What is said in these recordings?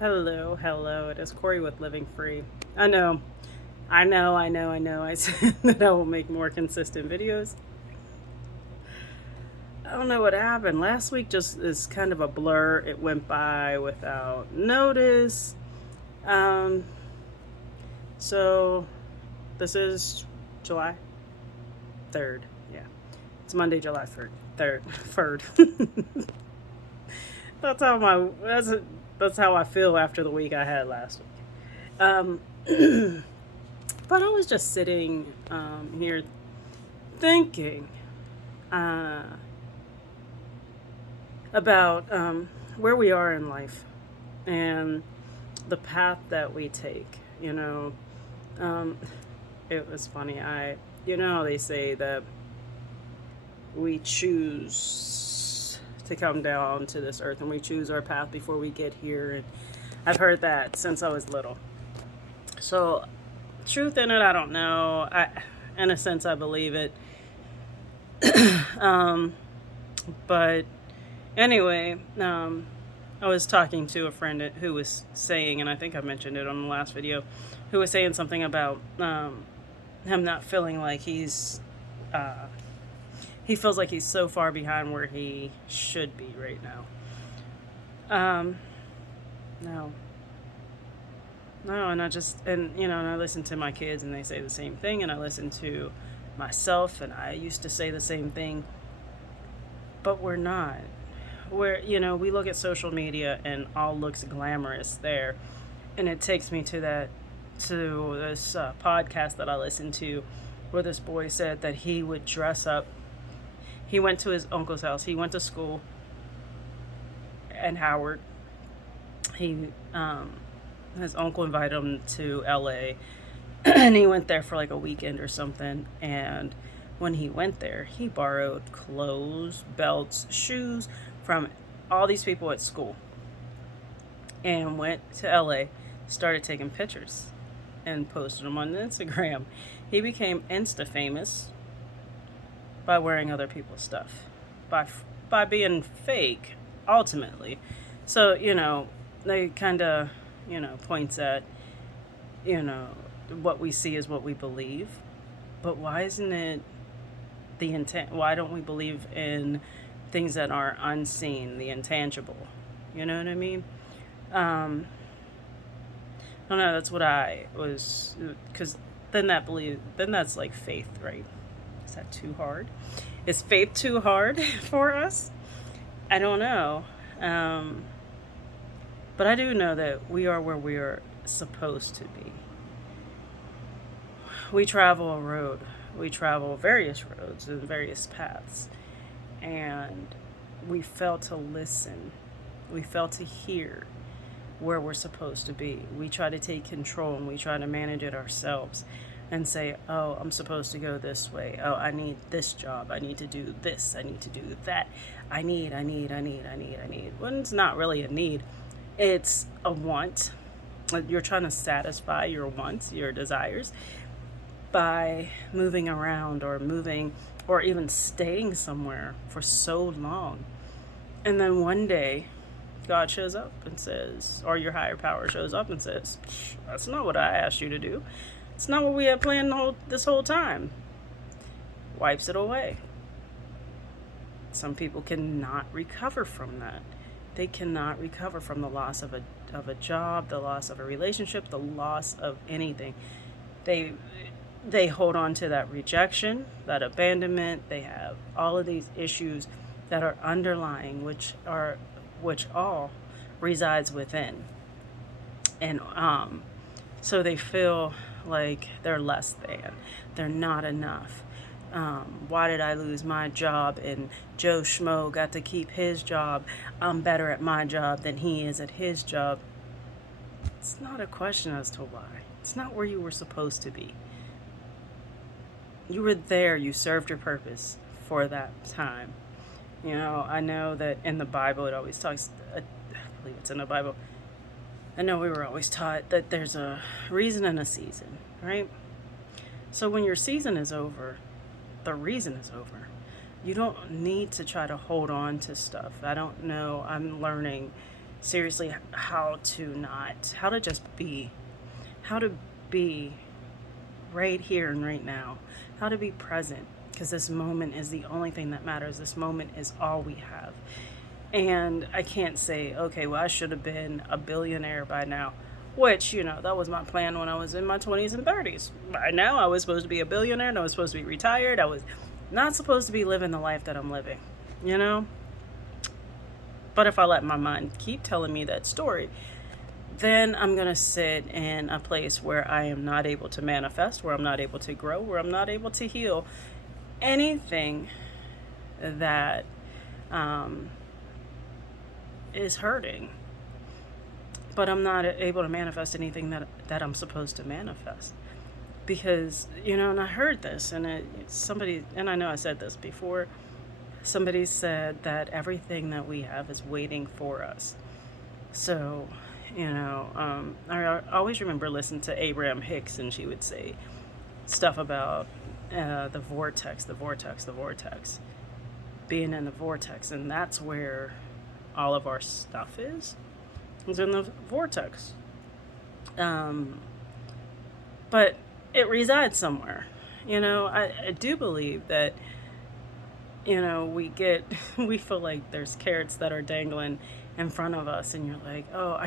Hello. It is Corey with Living Free. I know. I said that I will make more consistent videos. I don't know what happened. Last week just is kind of a blur. It went by without notice. Um, so this is July 3rd. Yeah. It's Monday, July 3rd. 3rd. 3rd. That's that's how I feel after the week I had last week. But I was just sitting here thinking uh, about where we are in life and the path that we take. Um, it was funny. They say that we choose to come down to this earth and we choose our path before we get here. And I've heard that since I was little. So, truth in it, I don't know. In a sense, I believe it. Um, but anyway, I was talking to a friend who was saying, and I think I mentioned it on the last video, who was saying something about him not feeling like he feels like he's so far behind where he should be right now. Um, no, no, and I listen to my kids and they say the same thing, and I listen to myself and I used to say the same thing, but we're not. We look at social media and all looks glamorous there, and it takes me to this podcast that I listened to, where this boy said that he would dress up. He went to his uncle's house. He went to school in Howard. He his uncle invited him to LA, and he went there for like a weekend or something. And when he went there, he borrowed clothes, belts, shoes from all these people at school and went to LA, started taking pictures and posted them on Instagram. He became Insta famous by wearing other people's stuff, by being fake ultimately. So, they kind of, points at, you know, what we see is what we believe. But why isn't it the intent? Why don't we believe in things that are unseen, the intangible? You know what I mean? I don't know. That's what I was, because then that's like faith, right? Is that too hard? Is faith too hard for us? I don't know. But I do know that we are where we are supposed to be. We travel a road. We travel various roads and various paths. And we fail to listen. We fail to hear where we're supposed to be. We try to take control and we try to manage it ourselves and say, oh, I'm supposed to go this way. Oh, I need this job. I need to do this. I need to do that. I need. When it's not really a need, it's a want. You're trying to satisfy your wants, your desires, by moving around or even staying somewhere for so long. And then one day, God shows up and says, or your higher power shows up and says, that's not what I asked you to do. It's not what we had planned this whole time. Wipes it away. Some people cannot recover from that. They cannot recover from the loss of a job, the loss of a relationship, the loss of anything. They hold on to that rejection, that abandonment. They have all of these issues that are underlying, which all resides within. And so they feel like they're less than, they're not enough. Why did I lose my job and Joe Schmo got to keep his job? I'm better at my job than he is at his job. It's not a question as to why. It's not where you were supposed to be. You were there, you served your purpose for that time. I know that in the Bible it always talks, I believe it's in the Bible. I know we were always taught that there's a reason and a season, right? So when your season is over, the reason is over. You don't need to try to hold on to stuff. I don't know. I'm learning seriously how to just be, how to be right here and right now, how to be present, because this moment is the only thing that matters. This moment is all we have. And I can't say, okay, well, I should have been a billionaire by now, which, that was my plan when I was in my 20s and 30s. By now, I was supposed to be a billionaire, and I was supposed to be retired. I was not supposed to be living the life that I'm living, you know? But if I let my mind keep telling me that story, then I'm going to sit in a place where I am not able to manifest, where I'm not able to grow, where I'm not able to heal anything that is hurting. But I'm not able to manifest anything that I'm supposed to manifest. Because, and I heard this, and somebody, and I know I said this before, somebody said that everything that we have is waiting for us. So, I always remember listening to Abraham Hicks, and she would say stuff about the vortex, being in the vortex, and that's where all of our stuff is in the vortex. But it resides somewhere. I do believe that, we feel like there's carrots that are dangling in front of us, and you're like, oh,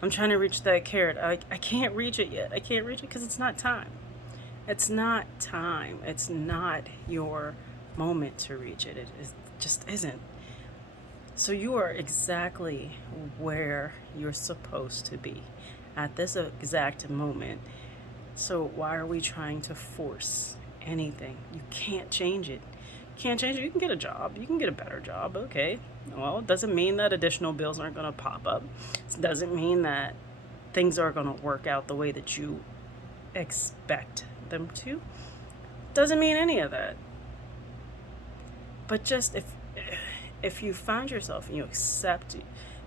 I'm trying to reach that carrot. I can't reach it yet. I can't reach it because it's not time. It's not time. It's not your moment to reach it. It just isn't. So you are exactly where you're supposed to be at this exact moment. So why are we trying to force anything? You can't change it. You can get a job. You can get a better job. Okay. Well, it doesn't mean that additional bills aren't going to pop up. It doesn't mean that things are going to work out the way that you expect them to. Doesn't mean any of that. But just if you find yourself and you accept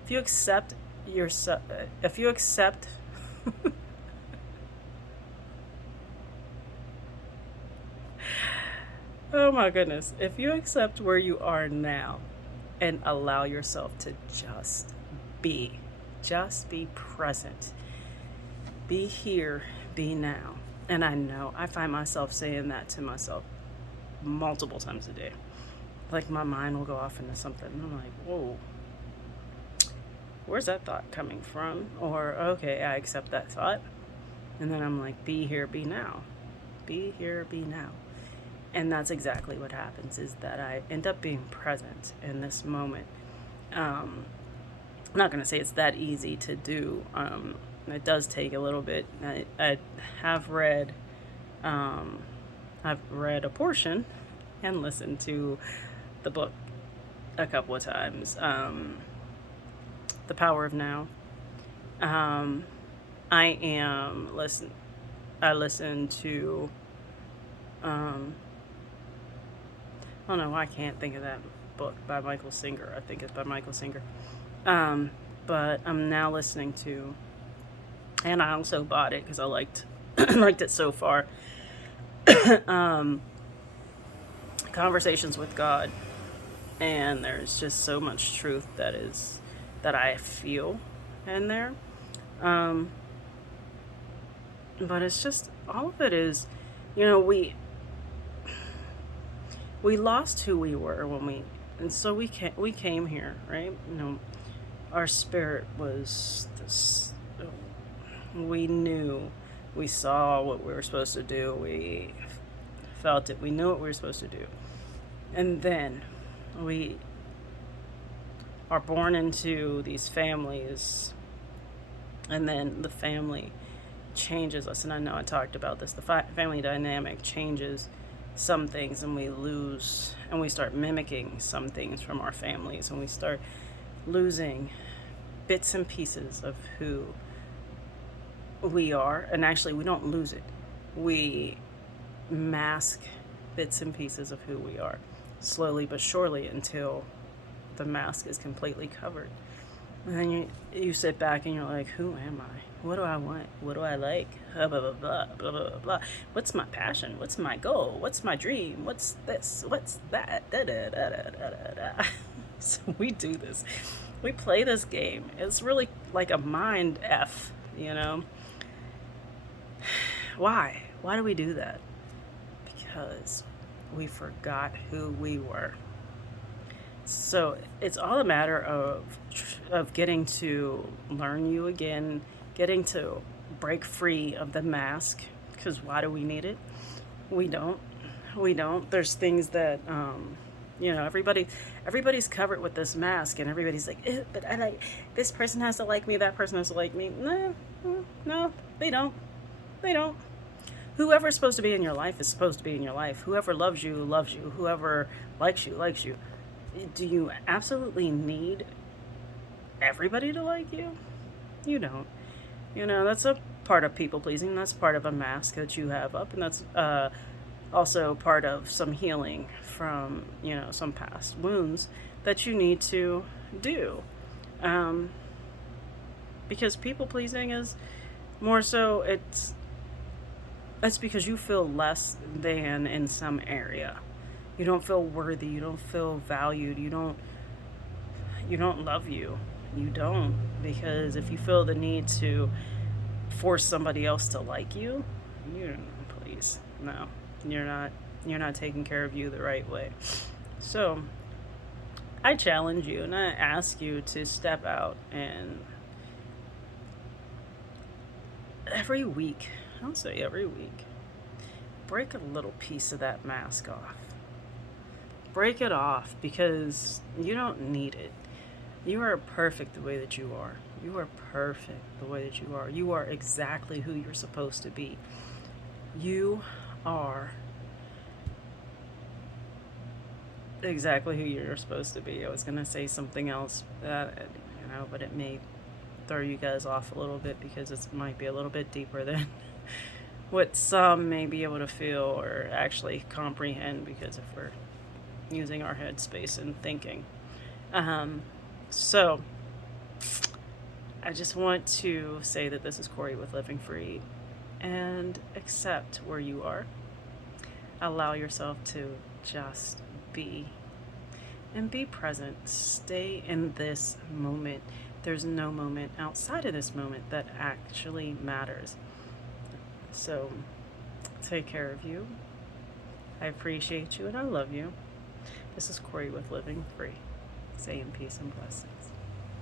yourself, if you accept oh my goodness, if you accept where you are now and allow yourself to just be present, be here, be now. And I know I find myself saying that to myself multiple times a day. Like my mind will go off into something and I'm like, whoa, where's that thought coming from? Or, okay, I accept that thought. And then I'm like, be here, be now. Be here, be now. And that's exactly what happens, is that I end up being present in this moment. I'm not going to say it's that easy to do. It does take a little bit. I have read a portion and listened to the book a couple of times. The Power of Now. I listened to oh no, I can't think of that book by Michael Singer. I think it's by Michael Singer. But I'm now listening to, and I also bought it because I liked it so far. Conversations with God, and there's just so much truth that I feel in there. But it's just, all of it is, we lost who we were and so we came here, right? Our spirit was this. We knew, we saw what we were supposed to do. We felt it. We knew what we were supposed to do, and then we are born into these families, and then the family changes us. And I know I talked about this. The family dynamic changes some things, and we lose, and we start mimicking some things from our families, and we start losing bits and pieces of who we are. And actually, we don't lose it. We mask bits and pieces of who we are, slowly but surely, until the mask is completely covered. And then you sit back and you're like, who am I? What do I want? What do I like? Blah, blah, blah, blah, blah, blah, blah. What's my passion? What's my goal? What's my dream? What's this? What's that? Da, da, da, da, da, da, da. So we do this. We play this game. It's really like a mind F, you know? Why? Why do we do that? Because we forgot who we were. So it's all a matter of getting to learn you again, getting to break free of the mask. Because why do we need it? We don't. We don't. There's things that everybody's covered with this mask, and everybody's like, but I like this person has to like me, that person has to like me. No, no, they don't. They don't. Whoever's supposed to be in your life is supposed to be in your life. Whoever loves you loves you. Whoever likes you likes you. Do you absolutely need everybody to like you? You don't. That's a part of people pleasing. That's part of a mask that you have up, and that's also part of some healing from some past wounds that you need to do. Because people pleasing is more so it's because you feel less than in some area. You don't feel worthy, you don't feel valued, you don't love you. You don't, because if you feel the need to force somebody else to like you, please, no. You're not taking care of you the right way. So I challenge you and I ask you to step out and every week, I'll say every week, break a little piece of that mask off. Break it off, because you don't need it. You are perfect the way that you are. You are perfect the way that you are. You are exactly who you're supposed to be. You are exactly who you're supposed to be. I was going to say something else, but it may throw you guys off a little bit because it might be a little bit deeper than what some may be able to feel or actually comprehend, because if we're using our head space and thinking. So I just want to say that this is Corey with Living Free, and accept where you are. Allow yourself to just be and be present. Stay in this moment. There's no moment outside of this moment that actually matters. So take care of you. I appreciate you and I love you. This is Corey with Living Free, saying peace and blessings.